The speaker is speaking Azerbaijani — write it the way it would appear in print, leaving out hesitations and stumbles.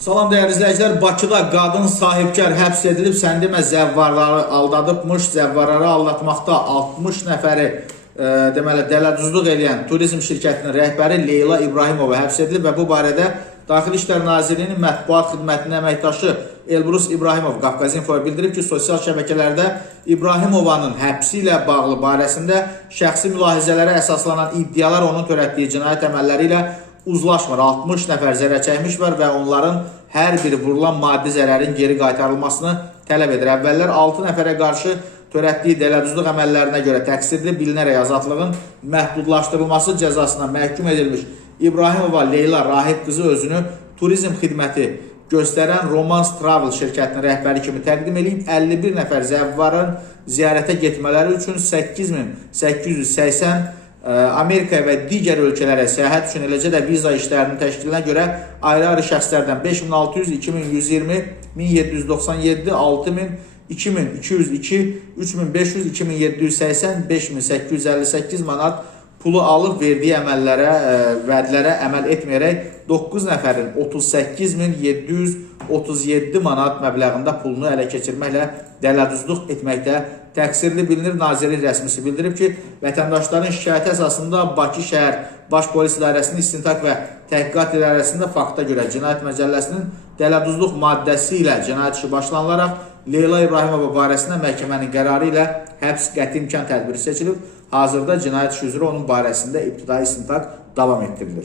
Salam dəyərli izləyicilər, Bakıda qadın sahibkar həbs edilib, sən demə zəvvarları aldadıbmış, zəvvarları aldatmaqda 60 nəfəri deməli dələduzluq edən turizm şirkətinin rəhbəri Leyla İbrahimova həbs edilib və bu barədə Daxili İşlər Nazirliyinin mətbuat xidmətinin əməkdaşı Elbrus İbrahimov Qafqazinfoya bildirib ki, sosial şəbəkələrdə İbrahimovanın həbsi ilə bağlı barəsində şəxsi mülahizələrə əsaslanan iddialar onun törətdiyi cinayət əməlləri ilə uzlaşmır. 60 nəfər zərər çəkmiş var və onların hər biri vurulan maddi zərərin geri qaytarılmasını tələb edir. Əvvəllər 6 nəfərə qarşı törətdiyi dələduzluq əməllərinə görə təqsirli bilinərək azadlığın məhdudlaşdırılması cəzasına məhkum edilmiş İbrahimova Leyla Rahib qızı özünü turizm xidməti göstərən Romans Travel şirkətinin rəhbəri kimi təqdim edib 51 nəfər zəvvarın ziyarətə getmələri üçün 8880 Amerikaya və digər ölkələrə səyahət üçün, eləcə də viza işlərinin təşkilinə görə ayrı-ayrı şəxslərdən 5600, 2120, 1797, 6000, 2202, 3500, 2780, 5858 manat pulu alıb verdiyi əməllərə, vədlərə əməl etməyərək 9 nəfərin 38737 manat məbləğində pulunu ələ keçirməklə dələduzluq etməkdə təqsirli bilinir. Nazirlik rəsmisi bildirib ki, vətəndaşların şikayəti əsasında Bakı şəhər Baş Polis İdarəsinin İstintaq və Təhqiqat İdarəsində fakta görə Cinayət Məcəlləsinin dələduzluq maddəsi ilə cinayət işi başlanılaraq Leyla İbrahimova barəsində məhkəmənin qərarı ilə həbs qəti imkan tədbiri seçilib. Hazırda cinayət işi üzrə onun barəsində ibtidai istintaq davam etdirilir.